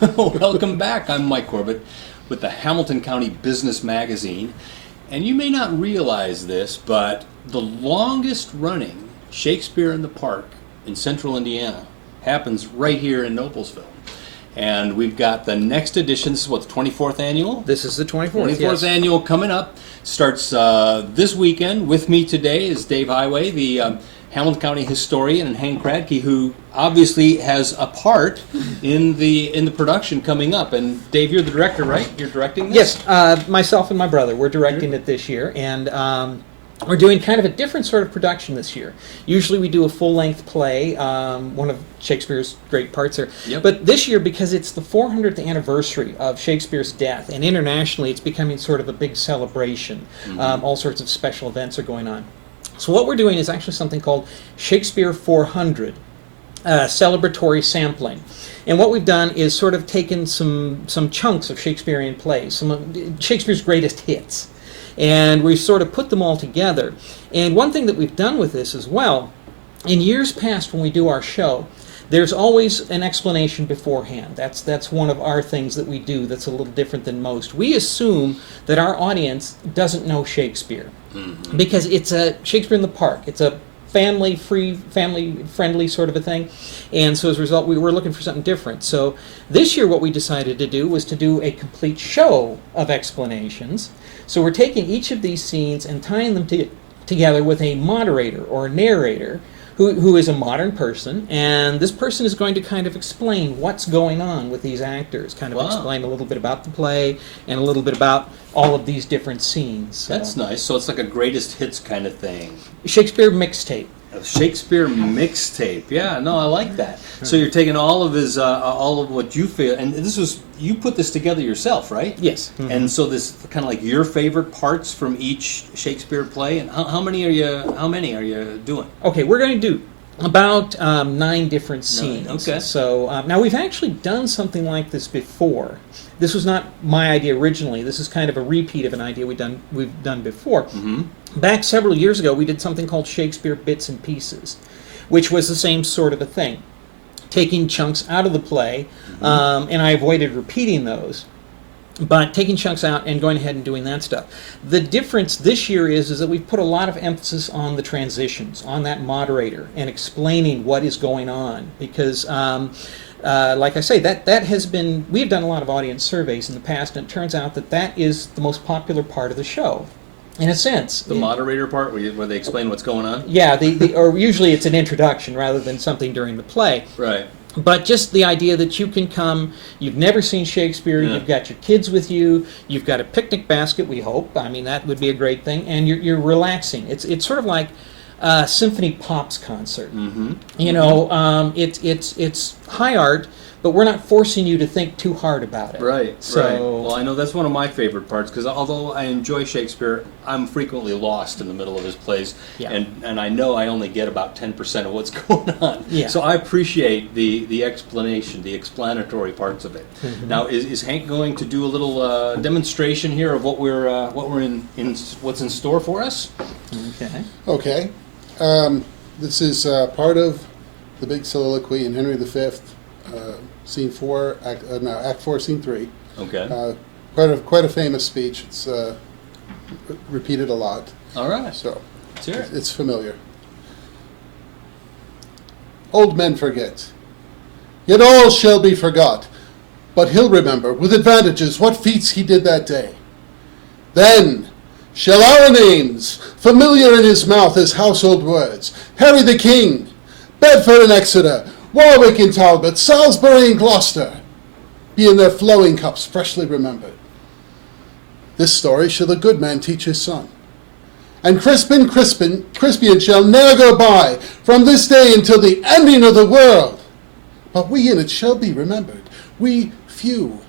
Welcome back. I'm Mike Corbett with the Hamilton County Business Magazine. And you may not realize this, but the longest running Shakespeare in the Park in central Indiana happens right here in Noblesville. And we've got the next edition. This is what, the 24th annual? This is the 24th, 24th yes. annual coming up. Starts this weekend. With me today is Dave Heighway, the Hamilton County historian, and Hank Kratky, who obviously has a part in the production coming up. And Dave, you're the director, right? You're directing this? Yes, myself and my brother, we're directing it this year, and we're doing kind of a different sort of production this year. Usually we do a full-length play, one of Shakespeare's great parts there. Yep. But this year, because it's the 400th anniversary of Shakespeare's death, and internationally it's becoming sort of a big celebration. All sorts of special events are going on. So what we're doing is actually something called Shakespeare 400, celebratory sampling. And what we've done is sort of taken some chunks of Shakespearean plays, some of Shakespeare's greatest hits, and we've sort of put them all together. And one thing that we've done with this as well, in years past when we do our show, there's always an explanation beforehand. That's one of our things that we do that's a little different than most. We assume that our audience doesn't know Shakespeare because it's a Shakespeare in the Park. It's a family-friendly sort of a thing. And so as a result, we were looking for something different. So this year what we decided to do was to do a complete show of explanations. So we're taking each of these scenes and tying them together with a moderator or a narrator who is a modern person, and this person is going to kind of explain what's going on with these actors, kind of explain a little bit about the play and a little bit about all of these different scenes. So. That's nice. So it's like a greatest hits kind of thing. Shakespeare mixtape. A Shakespeare mixtape. Yeah, no, I like that. So you're taking all of his, all of what you feel, and you put this together yourself, right? Yes. And so this kind of like your favorite parts from each Shakespeare play, and how many are you doing? Okay, we're going to do about 9 different scenes. Okay. So now we've actually done something like this before. This was not my idea originally. This is kind of a repeat of an idea we've done before. Back several years ago, we did something called Shakespeare Bits and Pieces, which was the same sort of a thing, taking chunks out of the play, and I avoided repeating those, but taking chunks out and going ahead and doing that stuff. The difference this year is that we've put a lot of emphasis on the transitions, on that moderator, and explaining what is going on, because like I say, that has been, we've done a lot of audience surveys in the past, and it turns out that is the most popular part of the show. In a sense. The moderator part, where they explain what's going on? Yeah, or usually it's an introduction rather than something during the play. Right. But just the idea that you can come, you've never seen Shakespeare, you've got your kids with you, you've got a picnic basket, we hope. I mean, that would be a great thing. And you're relaxing. It's sort of like a symphony pops concert. You know, it's high art, but we're not forcing you to think too hard about it. Right, so, right. Well, I know that's one of my favorite parts, because although I enjoy Shakespeare, I'm frequently lost in the middle of his plays, and I know I only get about 10% of what's going on. Yeah. So I appreciate the explanation, the explanatory parts of it. Now, is Hank going to do a little demonstration here of what's in store for us? Okay. This is part of the big soliloquy in Henry V. Scene 4, Act 4, Scene 3. Okay. Quite a famous speech. It's repeated a lot. All right. So Let's hear it. it's familiar. Old men forget, yet all shall be forgot. But he'll remember with advantages what feats he did that day. Then shall our names, familiar in his mouth as household words, Harry the King, Bedford and Exeter, Warwick and Talbot, Salisbury and Gloucester, be in their flowing cups freshly remembered. This story shall the good man teach his son. And Crispian shall ne'er go by from this day until the ending of the world. But we in it shall be remembered, we few,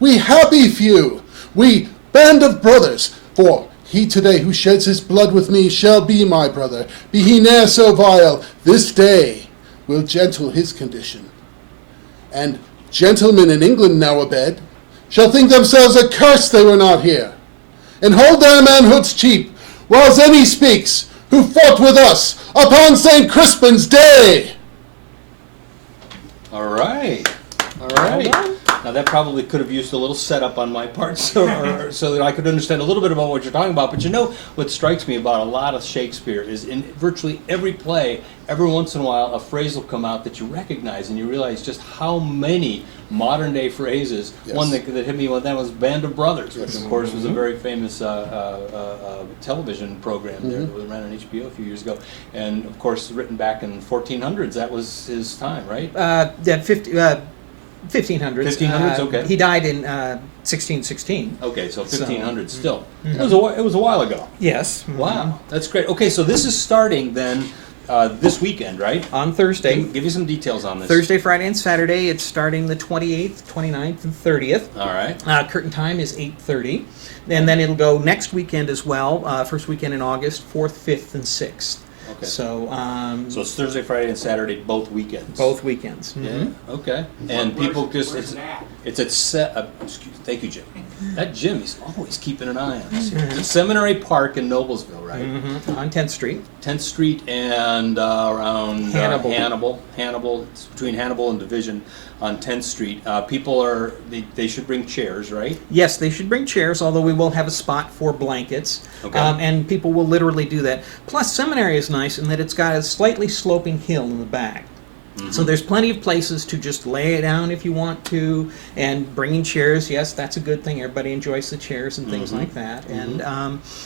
we happy few, we band of brothers, for he today who sheds his blood with me shall be my brother, be he ne'er so vile, this day will gentle his condition. And gentlemen in England now abed shall think themselves accursed they were not here, and hold their manhoods cheap, whiles any speaks who fought with us upon St. Crispin's day. All right. right. Well done. Now that probably could have used a little setup on my part, so that I could understand a little bit about what you're talking about. But you know what strikes me about a lot of Shakespeare is in virtually every play, every once in a while, a phrase will come out that you recognize, and you realize just how many modern day phrases. Yes. One that hit me one time was Band of Brothers, which of course was a very famous television program there that ran on HBO a few years ago, and of course written back in 1400s. That was his time, right? 1500s. 1500s, okay. He died in 1616. Okay, so 1500s still. Mhm. It was a while ago. Yes. Wow, that's great. Okay, so this is starting then this weekend, right? On Thursday. Give you some details on this. Thursday, Friday, and Saturday. It's starting the 28th, 29th, and 30th. All right. Curtain time is 8:30. And then it'll go next weekend as well, first weekend in August, 4th, 5th, and 6th. Okay. So So it's Thursday, Friday, and Saturday, both weekends. both weekends. Yeah. Mhm. Okay. And people just it's at thank you, Jim. That Jim, he's always keeping an eye on us. It's at Seminary Park in Noblesville, right? On 10th Street. 10th Street and around Hannibal. Hannibal. It's between Hannibal and Division on 10th Street. People they should bring chairs, right? Yes, they should bring chairs, although we will have a spot for blankets. Okay. And people will literally do that. Plus, Seminary is nice in that it's got a slightly sloping hill in the back. So there's plenty of places to just lay it down if you want to, and bringing chairs, yes, that's a good thing. Everybody enjoys the chairs and things like that. And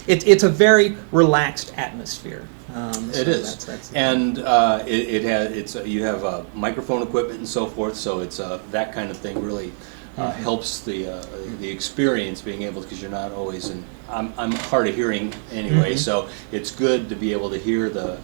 it's a very relaxed atmosphere. It is, that's and you have microphone equipment and so forth. So it's that kind of thing really helps the experience, being able, because you're not always in. I'm hard of hearing anyway, so it's good to be able to hear the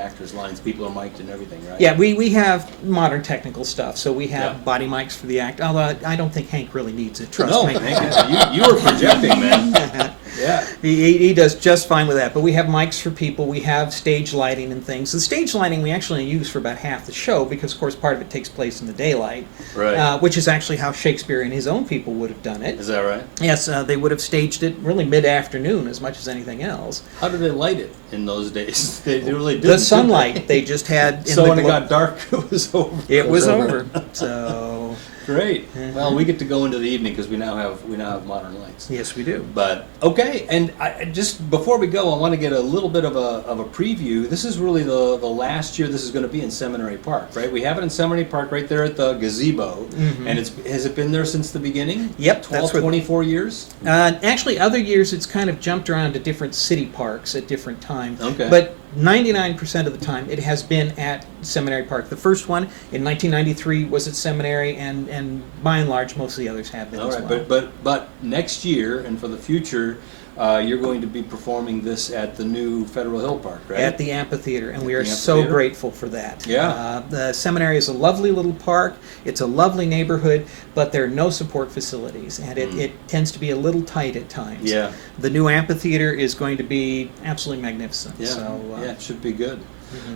actors' lines. People are mic'd and everything, right? Yeah, we have modern technical stuff. So we have Yeah. body mics for the act. Although I don't think Hank really needs it. Trust No, me. Hank, you were projecting, man. Yeah. He does just fine with that. But we have mics for people. We have stage lighting and things. The stage lighting we actually use for about half the show because, of course, part of it takes place in the daylight, Right. which is actually how Shakespeare and his own people would have done it. Is that right? Yes, they would have staged it really mid-afternoon as much as anything else. How did they light it in those days? They really didn't. The sunlight they just had. In So the when it got dark, it was over. it was over. over. So Great. Well, we get to go into the evening because we now have modern lights. yes, we do. But okay, and just before we go, I want to get a little bit of a preview. This is really the last year this is going to be in Seminary Park, right? We have it in Seminary Park right there at the gazebo, and has it been there since the beginning? Yep, 12, that's where- 24 years. Actually, other years it's kind of jumped around to different city parks at different times. Okay. But 99% of the time it has been at Seminary Park. The first one in 1993 was at Seminary, and by and large most of the others have been All as right, well. but next year and for the future, you're going to be performing this at the new Federal Hill Park, right? At the amphitheater, and At we are the so amphitheater? grateful for that. Yeah. The seminary is a lovely little park. It's a lovely neighborhood, but there are no support facilities, and it tends to be a little tight at times. Yeah. The new amphitheater is going to be absolutely magnificent. Yeah, So, yeah, it should be good.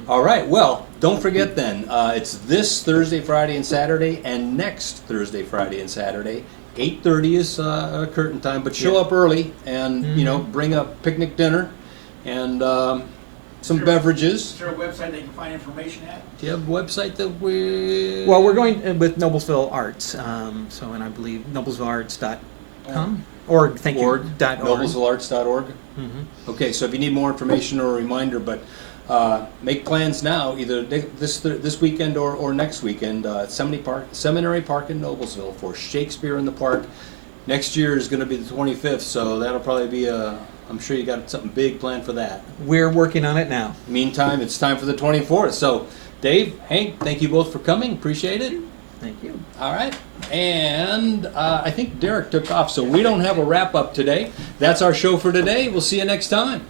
All right, well, don't forget then, it's this Thursday, Friday, and Saturday, and next Thursday, Friday, and Saturday. 8:30 is curtain time, but show up early and, bring a picnic dinner and some beverages. Is there a website they can find information at? Do you have a website that we... Well, we're going with Noblesville Arts, and I believe noblesvillearts.com. Or thank you. Org, .org. noblesvillearts.org. Okay, so if you need more information or a reminder, but make plans now, either this weekend or next weekend at Seminary Park in Noblesville for Shakespeare in the Park. Next year is going to be the 25th, so that'll probably be I'm sure you got something big planned for that. We're working on it now. Meantime, it's time for the 24th. So, Dave, Hank, thank you both for coming. Appreciate it. Thank you. All right. And I think Derek took off, so we don't have a wrap-up today. That's our show for today. We'll see you next time.